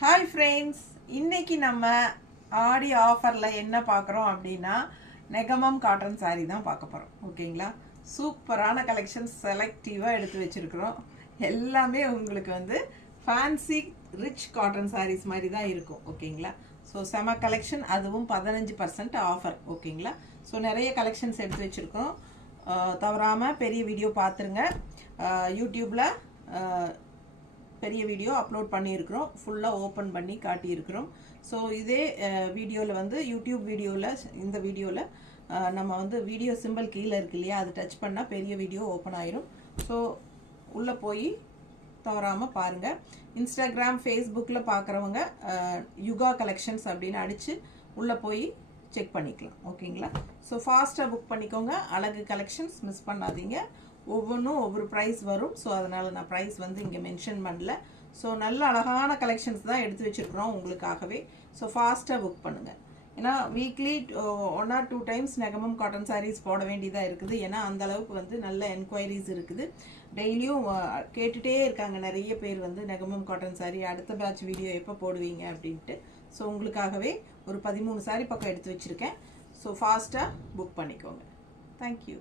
Hi friends, இன்னைக்கு நம்ம ஆடி ஆஃபரில் என்ன பார்க்குறோம் அப்படின்னா நெகமம் காட்டன் சாரீ தான் பார்க்க போகிறோம். ஓகேங்களா, சூப்பரான கலெக்ஷன்ஸ் செலக்டிவாக எடுத்து வச்சுருக்குறோம். எல்லாமே உங்களுக்கு வந்து ஃபேன்சி ரிச் காட்டன் சாரீஸ் மாதிரி தான் இருக்கும். ஓகேங்களா, ஸோ செம கலெக்ஷன், அதுவும் 15% ஆஃபர். ஓகேங்களா, ஸோ நிறைய கலெக்ஷன்ஸ் எடுத்து வச்சுருக்கோம். தவறாமல் பெரிய வீடியோ பார்த்துருங்க. யூடியூப்பில் பெரிய வீடியோ அப்லோட் பண்ணியிருக்கிறோம், ஃபுல்லாக ஓப்பன் பண்ணி காட்டியிருக்கிறோம். ஸோ இதே வீடியோவில் வந்து யூடியூப் வீடியோவில் இந்த வீடியோவில் நம்ம வந்து வீடியோ சிம்பிள் கீழே இருக்கு இல்லையா, அது டச் பண்ணால் பெரிய வீடியோ ஓப்பன் ஆயிரும். ஸோ உள்ளே போய் தவறாமல் பாருங்கள். இன்ஸ்டாகிராம் ஃபேஸ்புக்கில் பார்க்குறவங்க யுகா கலெக்ஷன்ஸ் அப்படின்னு அடித்து உள்ளே போய் செக் பண்ணிக்கலாம். ஓகேங்களா, ஸோ ஃபாஸ்ட்டாக புக் பண்ணிக்கோங்க. அழகு கலெக்ஷன்ஸ் மிஸ் பண்ணாதீங்க. ஒவ்வொன்றும் ஒவ்வொரு ப்ரைஸ் வரும். ஸோ அதனால் நான் ப்ரைஸ் வந்து இங்கே மென்ஷன் பண்ணல. ஸோ நல்ல அழகான கலெக்ஷன்ஸ் தான் எடுத்து வச்சுருக்குறோம் உங்களுக்காகவே. ஸோ ஃபாஸ்ட்டாக புக் பண்ணுங்கள். ஏன்னா weekly 1 or 2 times Negamam cotton sarees போட வேண்டியதாக இருக்குது. ஏன்னா அந்தளவுக்கு வந்து நல்ல என்கொயரிஸ் இருக்குது. டெய்லியும் கேட்டுகிட்டே இருக்காங்க நிறைய பேர் வந்து நெகமம் காட்டன் சாரீ அடுத்த பேட்ச் வீடியோ எப்போ போடுவீங்க அப்படின்ட்டு. ஸோ உங்களுக்காகவே ஒரு 13 சாரீ பக்கம் எடுத்து வச்சுருக்கேன். ஸோ ஃபாஸ்ட்டாக புக் பண்ணிக்கோங்க. தேங்க்யூ.